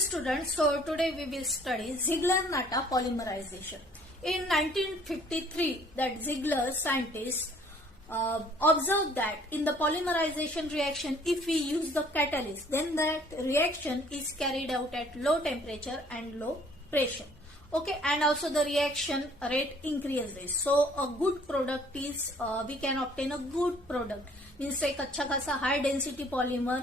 students, so today we will study Ziegler-Natta polymerization. In 1953, that Ziegler scientist observed that in the polymerization reaction, if we use the catalyst, then that reaction is carried out at low temperature and low pressure. Okay, and also the reaction rate increases. So a good product is, we can obtain a good product. Means एक अच्छा खासा high density polymer,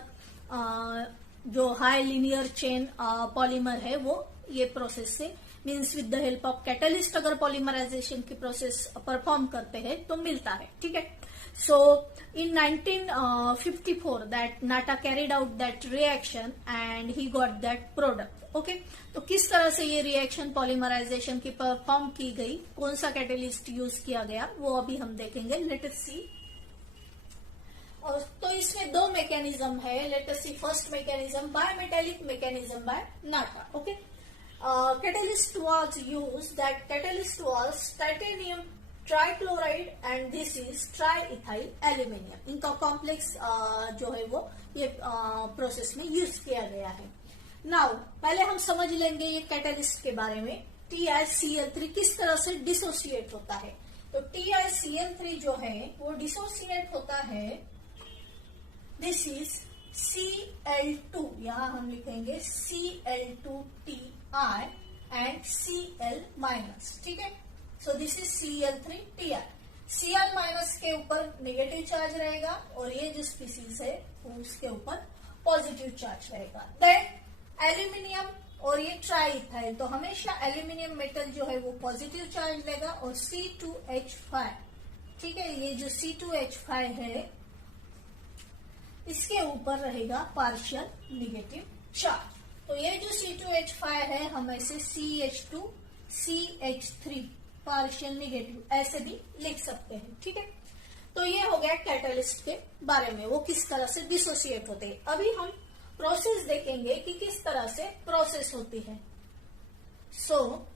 जो high linear chain polymer है वो ये process से means with the help of catalyst अगर polymerisation की प्रोसेस परफॉर्म करते हैं तो मिलता है. ठीक है. So in 1954 that Natta carried out that reaction and he got that product. Okay, तो किस तरह से ये रिएक्शन पॉलीमराइजेशन की परफॉर्म की गई, कौन सा कैटलिस्ट यूज किया गया, वो अभी हम देखेंगे. Let us see. और तो इसमें दो मैकेनिज्म है. Let us see first mechanism, bimetallic mechanism by Natta. Okay, catalyst was used, that catalyst was titanium trichloride and this is triethyl aluminium. इनका कॉम्प्लेक्स जो है वो ये प्रोसेस में यूज किया गया है. नाउ पहले हम समझ लेंगे ये कैटलिस्ट के बारे में. TiCl3 किस तरह से डिसोसिएट होता है. तो TiCl3 जो है वो डिसोसिएट होता है, दिस इज Cl2, यहाँ हम लिखेंगे Cl2Ti एंड Cl माइनस. ठीक है. So this is Cl3Ti. Cl minus के ऊपर नेगेटिव चार्ज रहेगा और ये जो स्पीसीज है उसके ऊपर पॉजिटिव चार्ज रहेगा. देन एल्यूमिनियम और ये ट्राइइथाइल, तो हमेशा एल्यूमिनियम मेटल जो है वो पॉजिटिव चार्ज लेगा और C2H5. ठीक है, ये जो C2H5 है इसके ऊपर रहेगा पार्शियल निगेटिव चार्ज. तो ये जो C2H5 है हम ऐसे CH2 CH3 पार्शियल निगेटिव ऐसे भी लिख सकते हैं. ठीक है. तो ये हो गया कैटलिस्ट के बारे में, वो किस तरह से डिसोसिएट होते हैं. अभी हम प्रोसेस देखेंगे कि किस तरह से प्रोसेस होती है. सो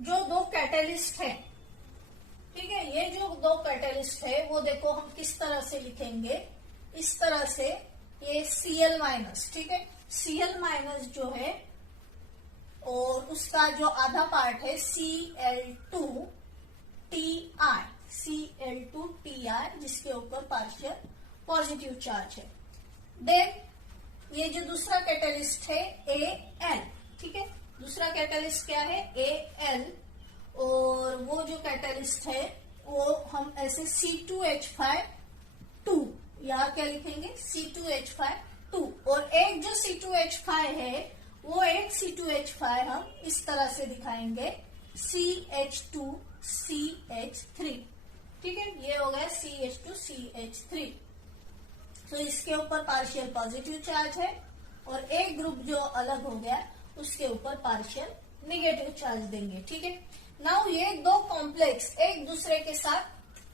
जो दो कैटलिस्ट है, ठीक है, ये जो दो कैटलिस्ट है वो देखो हम किस तरह से लिखेंगे. इस तरह से ये Cl माइनस, ठीक है, Cl माइनस जो है और उसका जो आधा पार्ट है Cl2Ti जिसके ऊपर पार्शियल पॉजिटिव चार्ज है. देन ये जो दूसरा कैटलिस्ट है Al. ठीक है, दूसरा कैटलिस्ट क्या है Al, और वो जो कैटलिस्ट है वो हम ऐसे C2H5 यहाँ क्या लिखेंगे C2H5 और एक जो C2H5 है वो एक C2H5 हम इस तरह से दिखाएंगे CH2 CH3. ठीक है, ये हो गया CH2 CH3. तो इसके ऊपर पार्शियल पॉजिटिव चार्ज है और एक ग्रुप जो अलग हो गया उसके ऊपर पार्शियल निगेटिव चार्ज देंगे. ठीक है. नाउ ये दो कॉम्प्लेक्स एक दूसरे के साथ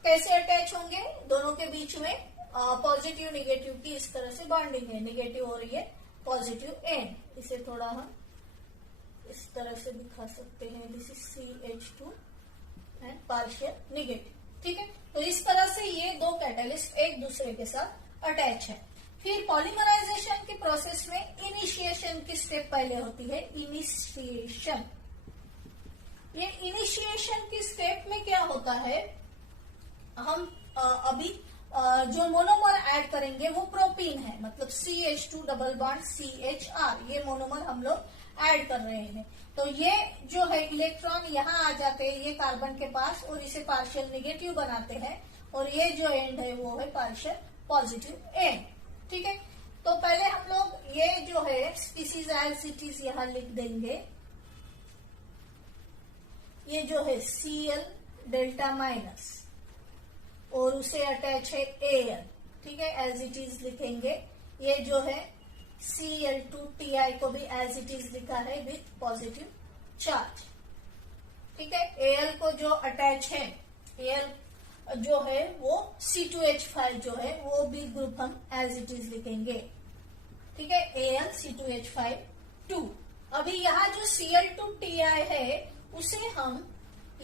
कैसे अटैच होंगे, दोनों के बीच में पॉजिटिव निगेटिव की इस तरह से बॉन्डिंग है. निगेटिव और ये पॉजिटिव एंड, इसे थोड़ा हम इस तरह से दिखा सकते हैं. This is CH2 and partial negative. ठीक है. तो इस तरह से ये दो कैटलिस्ट एक दूसरे के साथ अटैच है. फिर पॉलीमराइजेशन की प्रोसेस में इनिशिएशन की स्टेप पहले होती है. इनिशिएशन, ये इनिशिएशन की स्टेप में क्या होता है, हम अभी जो मोनोमर ऐड करेंगे वो प्रोपीन है, मतलब CH2 डबल बॉन्ड CHR, ये मोनोमर हम लोग ऐड कर रहे हैं. तो ये जो है इलेक्ट्रॉन यहाँ आ जाते हैं ये कार्बन के पास और इसे पार्शियल निगेटिव बनाते हैं और ये जो एंड है वो है पार्शियल पॉजिटिव एंड. ठीक है. तो पहले हम लोग ये जो है स्पीसीज एज इट इज यहाँ लिख देंगे. ये जो है Cl डेल्टा माइनस और उसे अटैच है Al. ठीक है, एज इट इज लिखेंगे. ये जो है Cl2Ti को भी एज इट इज लिखा है विथ पॉजिटिव चार्ज. ठीक है. Al को जो अटैच है, Al जो है वो C2H5 जो है वो भी ग्रुप हम एज इट इज लिखेंगे. ठीक है, Al C2H5. अभी यहाँ जो Cl2Ti है उसे हम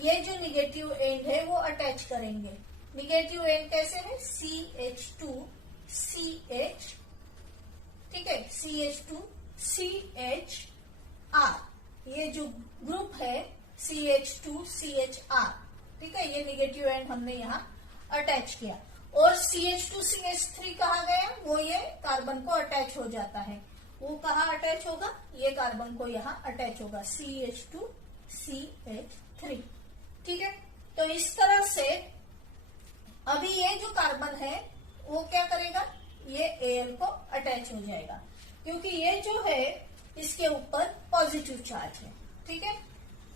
ये जो निगेटिव एंड है वो अटैच करेंगे. निगेटिव एंड कैसे है CH2 CH CH2CHR, ये जो ग्रुप है CH2CHR, ठीक है, ये निगेटिव एंड हमने यहाँ अटैच किया। और CH2CH3 कहाँ गया, वो ये कार्बन को अटैच हो जाता है। वो कहाँ अटैच होगा, ये कार्बन को यहाँ अटैच होगा, CH2CH3, ठीक है। तो इस तरह से अभी ये जो कार्बन है वो क्या करेगा, ये Al को अटैच हो जाएगा, क्योंकि ये जो है इसके ऊपर पॉजिटिव चार्ज है, ठीक है।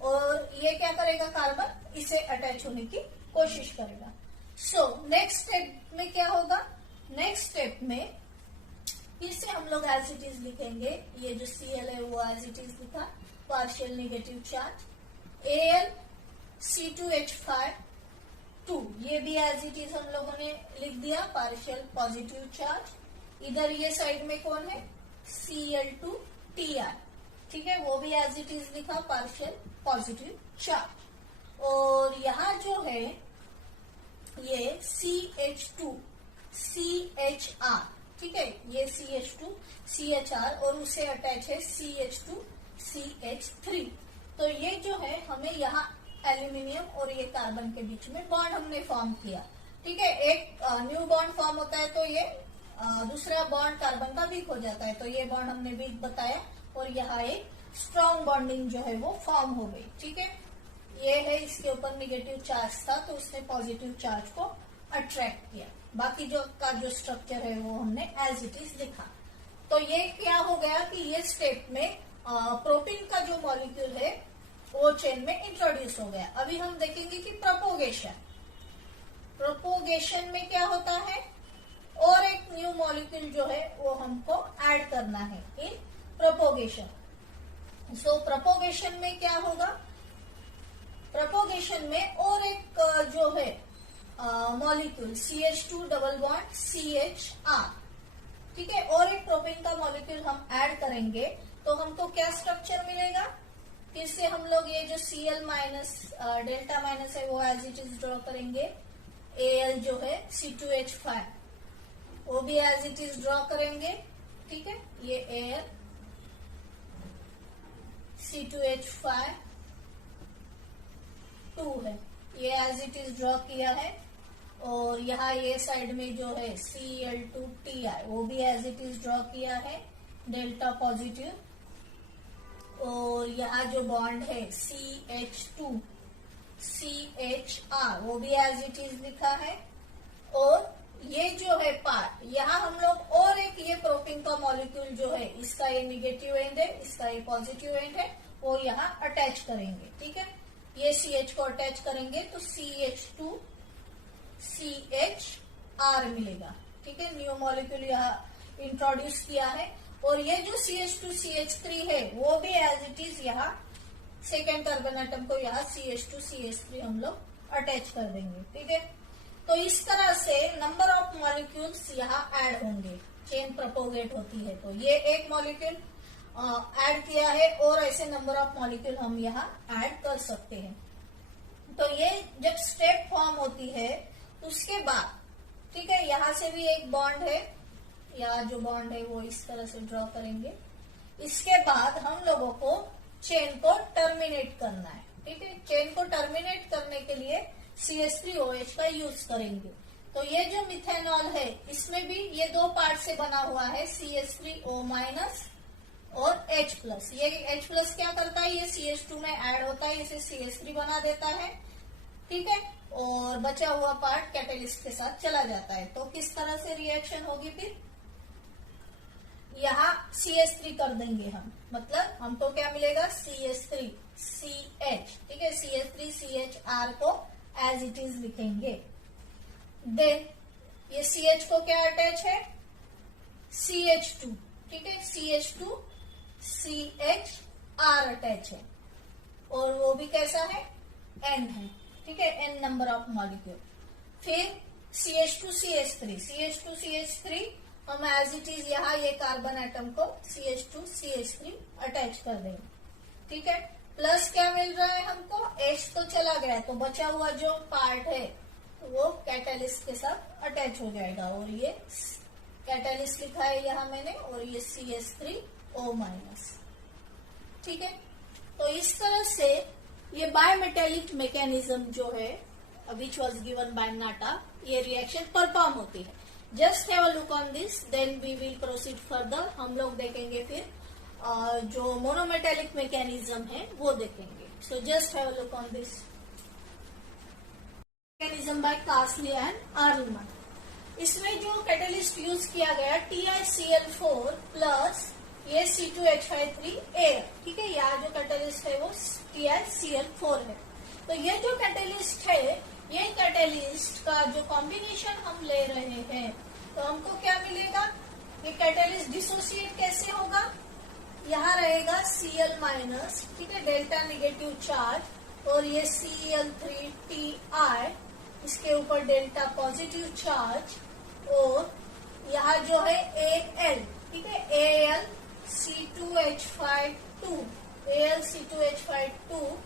और ये क्या करेगा, कार्बन इसे अटैच होने की कोशिश करेगा। सो नेक्स्ट स्टेप में क्या होगा, नेक्स्ट स्टेप में फिर से हम लोग एज इट इज लिखेंगे, ये जो Cl है वो एज इट इज लिखा, partial negative charge, Al C2H5 2, ये भी एज इट इज हम लोगों ने लिख दिया, पार्शियल पॉजिटिव चार्ज। इधर ये साइड में कौन है, Cl2Tr, ठीक है, वो भी एज इट इज लिखा, पार्शियल पॉजिटिव चार्ज। और यहाँ जो है ये CH2CHR, ठीक है, ये CH2CHR और उसे अटैच है CH2CH3। तो ये जो है हमें यहाँ एल्यूमिनियम और ये कार्बन के बीच में बॉन्ड हमने फॉर्म किया, ठीक है। एक न्यू बॉन्ड फॉर्म होता है तो ये दूसरा बॉन्ड कार्बन का वीक हो जाता है, तो ये बॉन्ड हमने वीक बताया, और यहाँ एक स्ट्रॉन्ग बॉन्डिंग जो है वो फॉर्म हो गई, ठीक है। ये है, इसके ऊपर निगेटिव चार्ज था तो उसने पॉजिटिव चार्ज को अट्रैक्ट किया। बाकी जो स्ट्रक्चर है वो हमने एज इट इज लिखा। तो ये क्या हो गया कि ये स्टेप में प्रोटीन का जो मॉलिक्यूल है वो चेन में इंट्रोड्यूस हो गया। अभी हम देखेंगे कि प्रोपोगेशन में क्या होता है, और एक न्यू मॉलिक्यूल जो है वो हमको ऐड करना है इन प्रोपोगेशन। सो प्रोपोगेशन में क्या होगा, प्रोपोगेशन में और एक जो है molecule CH2 double bond CHR, ठीक है, और एक प्रोपेन का मॉलिक्यूल हम ऐड करेंगे तो हमको क्या स्ट्रक्चर मिलेगा। फिर से हम लोग ये जो Cl माइनस डेल्टा माइनस है वो एज इट इज ड्रॉ करेंगे। Al जो है C2H5 वो भी एज इट इज ड्रॉ करेंगे, ठीक है, ये Al C2H5 2 है, ये एज इट इज ड्रॉ किया है। और यहाँ ये साइड में जो है Cl2Ti वो भी एज इट इज ड्रॉ किया है, डेल्टा पॉजिटिव। और यहाँ जो बॉन्ड है CH2CHR वो भी एज इट इज लिखा है। और ये जो है पार्ट, यहाँ हम लोग और एक ये प्रोटीन का मॉलिक्यूल जो है, इसका ये निगेटिव एंड है, इसका ये पॉजिटिव एंड है, वो यहाँ अटैच करेंगे, ठीक है। ये CH को अटैच करेंगे तो CH2CHR मिलेगा, ठीक है, न्यू मॉलिक्यूल यहाँ इंट्रोड्यूस किया है। और ये जो CH2CH3 है वो भी एज इट इज यहाँ सेकेंड कार्बन एटम को यहाँ CH2CH3 हम लोग अटैच कर देंगे, ठीक है। तो इस तरह से नंबर ऑफ मॉलिक्यूल्स यहाँ ऐड होंगे, चेन प्रोपोगेट होती है। तो ये एक मॉलिक्यूल ऐड किया है और ऐसे नंबर ऑफ मॉलिक्यूल हम यहाँ ऐड कर सकते हैं। तो ये जब स्टेप फॉर्म होती है उसके बाद, ठीक है, यहाँ से भी एक बॉन्ड है, या जो बॉन्ड है वो इस तरह से ड्रॉ करेंगे। इसके बाद हम लोगों को चेन को टर्मिनेट करना है, ठीक है। चेन को टर्मिनेट करने के लिए CH3OH का यूज करेंगे। तो ये जो मिथेनॉल है इसमें भी ये दो पार्ट से बना हुआ है, CH3O- और H+। ये H+ क्या करता है, ये CH2 में ऐड होता है, इसे CH3 बना देता है, ठीक है। और बचा हुआ पार्ट कैटेलिस्ट के साथ चला जाता है। तो किस तरह से रिएक्शन होगी, फिर यहाँ CH3 कर देंगे हम, मतलब हमको क्या मिलेगा, CH3CH, ठीक है, CH3CHR को एज इट इज लिखेंगे। देन ये CH को क्या अटैच है, CH2, ठीक है, CH2CHR अटैच है, और वो भी कैसा है, N है, ठीक है, N नंबर ऑफ मॉलिक्यूल। फिर CH2CH3 हम एज इट इज यहाँ ये कार्बन एटम को CH2CH3 अटैच कर देंगे, ठीक है। प्लस क्या मिल रहा है हमको, H तो चला गया, तो बचा हुआ जो पार्ट है वो कैटेलिस्ट के साथ अटैच हो जाएगा और ये कैटालिस्ट लिखा है यहाँ मैंने, और ये CH3O-। ठीक है, तो इस तरह से ये बायमेटेलिक मैकेनिज्म जो है which was given by Natta, ये रिएक्शन परफॉर्म होती है। Just have a look on this, then we will proceed further. हम लोग देखेंगे फिर जो मोनोमेटेलिक मैकेनिज्म है वो देखेंगे। So just have a look on this mechanism by Cossee and Arlman. इसमें जो कैटेलिस्ट यूज किया गया TiCl4 प्लस ये C2H5 एयर। ठीक है, यहाँ जो कैटेलिस्ट है वो TiCl4 है। तो ये जो कैटेलिस्ट है, ये कैटेलिस्ट का जो कॉम्बिनेशन हम ले रहे हैं, तो हमको क्या मिलेगा? ये कैटेलिस्ट डिसोसिएट कैसे होगा? यहाँ रहेगा Cl माइनस, ठीक है, डेल्टा नेगेटिव चार्ज, और ये Cl3Ti, इसके ऊपर डेल्टा पॉजिटिव चार्ज, और यहाँ जो है Al, ठीक है, AlC2H52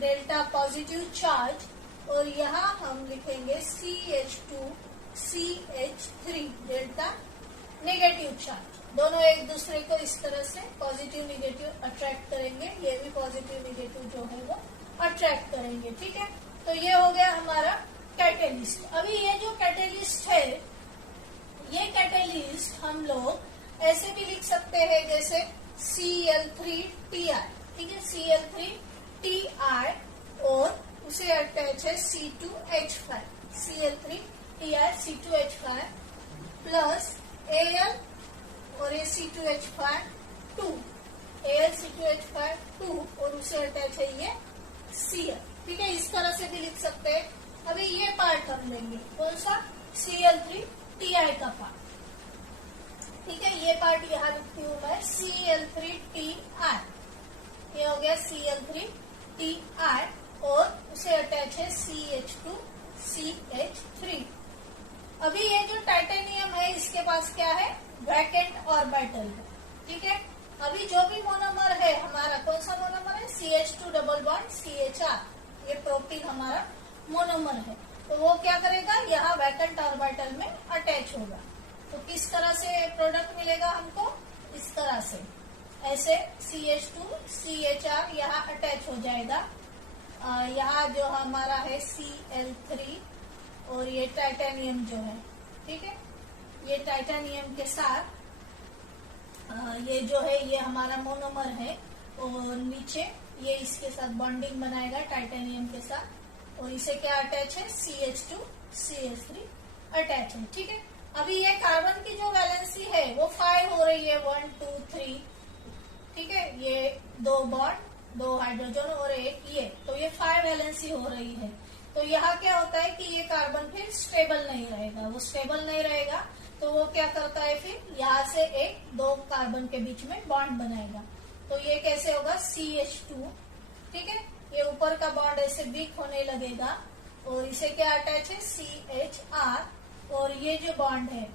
डेल्टा पॉजिटिव चार्ज, और यहाँ हम लिखेंगे CH2CH3 डेल्टा नेगेटिव चार्ज। दोनों एक दूसरे को इस तरह से पॉजिटिव निगेटिव अट्रैक्ट करेंगे, ये भी पॉजिटिव निगेटिव जो है वो अट्रैक्ट करेंगे। ठीक है, तो ये हो गया हमारा कैटेलिस्ट। अभी ये जो कैटेलिस्ट है, ये कैटेलिस्ट हम लोग ऐसे भी लिख सकते हैं जैसे Cl3Ti, ठीक है, Cl3Ti, और उसे अटैच है C2H5, Cl3Ti C2H5 plus Al, और ये C2H5 AlC2H5 और उसे अटैच है ये Cl। ठीक है, इस तरह से भी लिख सकते हैं। अभी ये पार्ट हम लेंगे, कौन सा? Cl3Ti का पार्ट। ठीक है, ये पार्ट यहाँ लिखती हूँ मैं, Cl3Ti, ये हो गया Cl3Ti, और उसे अटैच है CH2CH3। अभी ये जो टाइटेनियम है, इसके पास क्या है? वैकेंट ऑर्बिटल है। ठीक है, अभी जो भी मोनोमर है हमारा, कौन सा मोनोमर है? CH2 डबल बॉन्ड CHR, ये प्रोटीन हमारा मोनोमर है। तो वो क्या करेगा? यहाँ वैकेंट ऑर्बिटल में अटैच होगा। तो किस तरह से प्रोडक्ट मिलेगा हमको? इस तरह से, ऐसे CH2CHR यहाँ अटैच हो जाएगा। यहाँ जो हमारा है Cl3, और ये टाइटेनियम जो है, ठीक है, ये टाइटेनियम के साथ ये जो है ये हमारा मोनोमर है, और नीचे ये इसके साथ बॉन्डिंग बनाएगा टाइटेनियम के साथ, और इसे क्या अटैच है? CH2CH3 अटैच है। ठीक है, अभी ये कार्बन की जो वैलेंसी है वो 5 हो रही है, 1 2 3, ठीक है, ये 2 बॉन्ड, 2 हाइड्रोजन और एक ये, तो ये 5 वैलेंसी हो रही है। तो यहाँ क्या होता है कि ये कार्बन फिर स्टेबल नहीं रहेगा, वो स्टेबल नहीं रहेगा, तो वो क्या करता है? फिर यहाँ से एक 2 कार्बन के बीच में बॉन्ड बनाएगा। तो ये कैसे होगा? CH2, ठीक है, ये ऊपर का बॉन्ड ऐसे वीक होने लगेगा, और इसे क्या अटैच है? CHR, और ये जो बॉन्ड है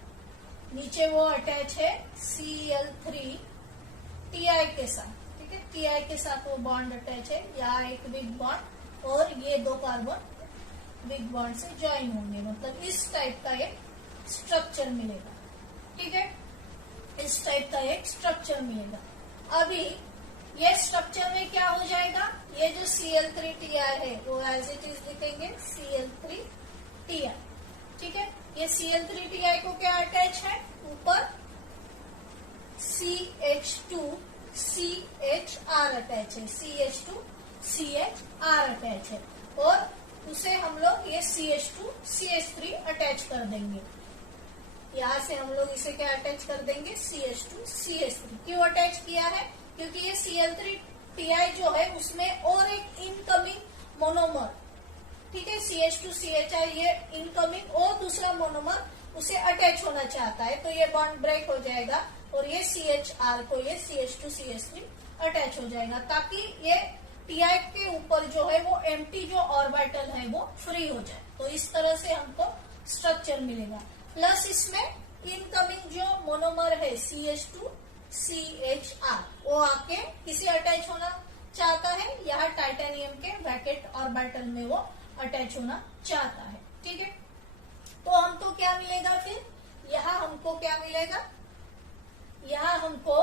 नीचे वो अटैच है Cl3Ti के साथ। ठीक है, Ti के साथ वो बॉन्ड अटैच है, यहाँ एक वीक बॉन्ड, और ये 2 कार्बन वीक बॉन्ड से ज्वाइन होंगे, मतलब इस टाइप का एक स्ट्रक्चर मिलेगा। ठीक है, इस टाइप का एक स्ट्रक्चर मिलेगा। अभी ये स्ट्रक्चर में क्या हो जाएगा? ये जो Cl3Ti है वो एज इट इज लिखेंगे Cl3Ti। ठीक है, ये Cl3Ti को क्या अटैच है? ऊपर CH2CHR अटैच है, CH2CHR अटैच है, और उसे हम लोग ये CH2CH3 अटैच कर देंगे। यहाँ से हम लोग इसे क्या अटैच कर देंगे? CH2CH3। क्यों अटैच किया है? क्योंकि ये Cl3Ti जो है उसमें और एक इनकमिंग मोनोमर, ठीक है, CH2CHR, ये इनकमिंग और दूसरा मोनोमर उसे अटैच होना चाहता है, तो ये बॉन्ड ब्रेक हो जाएगा, और ये CHR को ये CH2CH3 अटैच हो जाएगा, ताकि ये Ti के ऊपर जो है वो एम्प्टी जो ऑर्बिटल है वो फ्री हो जाए। तो इस तरह से हमको स्ट्रक्चर मिलेगा। प्लस इसमें इनकमिंग जो मोनोमर है CH2CHR, वो आके किसी अटैच होना चाहता है, यहाँ टाइटेनियम के वैकेंट ऑर्बिटल में वो अटैच होना चाहता है। ठीक है, तो हमको क्या मिलेगा फिर? यहाँ हमको क्या मिलेगा, यहाँ हमको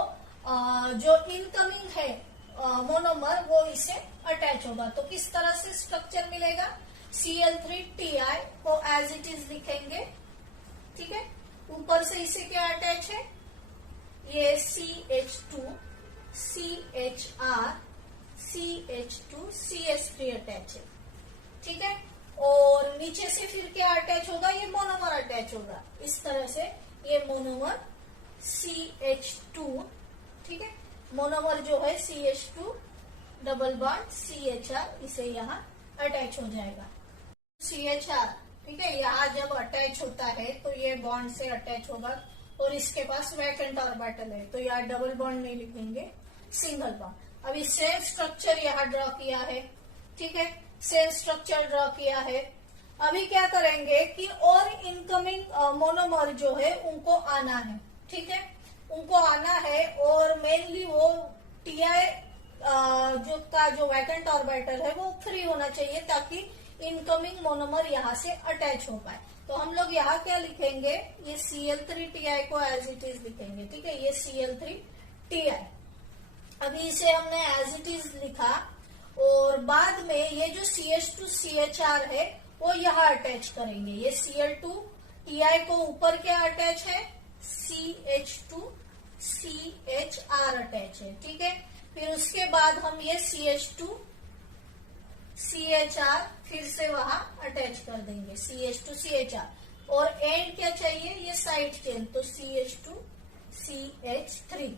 जो इनकमिंग है मोनोमर वो इसे अटैच होगा। तो किस तरह से स्ट्रक्चर मिलेगा, Cl3Ti को एज इट इज लिखेंगे, ठीक है। ऊपर से इसे क्या अटैच है, ये CH2 CHR CH2 CH3 attach है, ठीक है। और नीचे से फिर क्या अटैच होगा, ये मोनोमर अटैच होगा। इस तरह से ये मोनोमर CH2, ठीक है, मोनोमर जो है CH2 डबल बॉन्ड CHR, इसे यहाँ अटैच हो जाएगा। CHR, ठीक है, यहाँ जब अटैच होता है तो ये बॉन्ड से अटैच होगा और इसके पास वैकेंट ऑर्बिटल है, तो यहाँ डबल बॉन्ड नहीं लिखेंगे, सिंगल बॉन्ड। अभी सेम स्ट्रक्चर यहाँ ड्रॉ किया है, ठीक है, सेम स्ट्रक्चर ड्रॉ किया है। अभी क्या करेंगे कि और इनकमिंग मोनोमर जो है उनको आना है, ठीक है, उनको आना है। और मेनली वो Ti जो वैकेंट ऑर्बिटल है वो फ्री होना चाहिए ताकि इनकमिंग मोनोमर यहाँ से अटैच हो पाए। तो हम लोग यहाँ क्या लिखेंगे, ये Cl3Ti को एज इट इज लिखेंगे, ठीक है, ये Cl3Ti। अभी इसे हमने एज इट इज लिखा और बाद में ये जो CH2 CHR है वो यहाँ अटैच करेंगे। ये Cl2Ti को ऊपर क्या अटैच है, CH2 CHR अटैच है, ठीक है। फिर उसके बाद हम ये CH2 CHR फिर से वहां अटैच कर देंगे, CH2 CHR। और एंड क्या चाहिए, ये साइड चेन, तो CH2 CH3।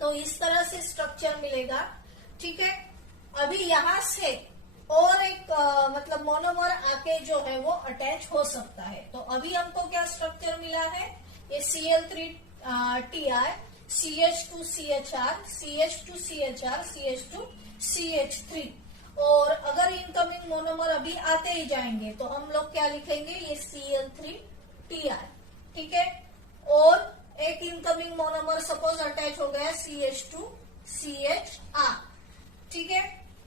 तो इस तरह से स्ट्रक्चर मिलेगा, ठीक है। अभी यहां से और एक मतलब मोनोमर आके जो है वो अटैच हो सकता है। तो अभी हमको क्या स्ट्रक्चर मिला है, ये Cl3Ti CH2 CHR CH2 CHR CH2 CH3। और अगर इनकमिंग मोनोमर अभी आते ही जाएंगे तो हम लोग क्या लिखेंगे, ये Cl3Ti, ठीक है। और एक इनकमिंग मोनोमर सपोज अटैच हो गया CH2 CHR, ठीक है।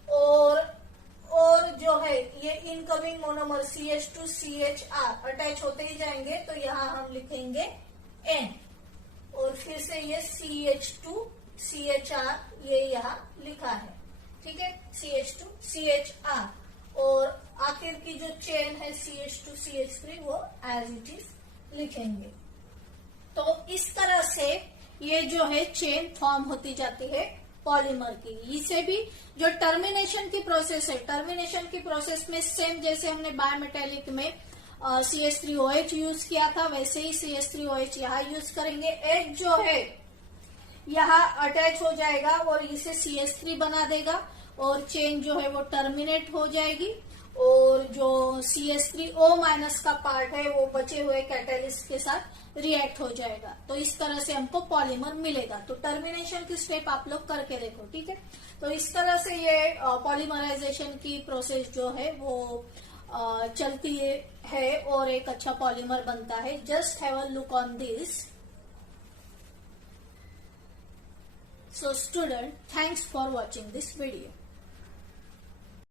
और जो है ये incoming monomer CH2 CHR attach होते ही जाएंगे, तो यहाँ हम लिखेंगे N। और फिर से ये CH2 CHR ये यहाँ लिखा है, ठीक है, CH2 CHR। और आखिर की जो चेन है CH2 CH3 वो एज इट इज लिखेंगे। तो इस तरह से ये जो है चेन फॉर्म होती जाती है पॉलीमर की। इसे भी जो टर्मिनेशन की प्रोसेस है, टर्मिनेशन की प्रोसेस में सेम जैसे हमने बायोमेटेलिक में CH3OH यूज किया था वैसे ही CH3OH यहाँ यूज करेंगे। एच जो है यहाँ अटैच हो जाएगा और इसे CH3 बना देगा और चेन जो है वो टर्मिनेट हो जाएगी और जो CH3O- का पार्ट है वो बचे हुए कैटेलिस्ट के साथ रिएक्ट हो जाएगा। तो इस तरह से हमको पॉलीमर मिलेगा। तो टर्मिनेशन की स्टेप आप लोग करके देखो, ठीक है। तो इस तरह से ये पॉलीमराइजेशन की प्रोसेस जो है वो चलती है और एक अच्छा पॉलीमर बनता है। Just have a look on this. So student, thanks for watching this video.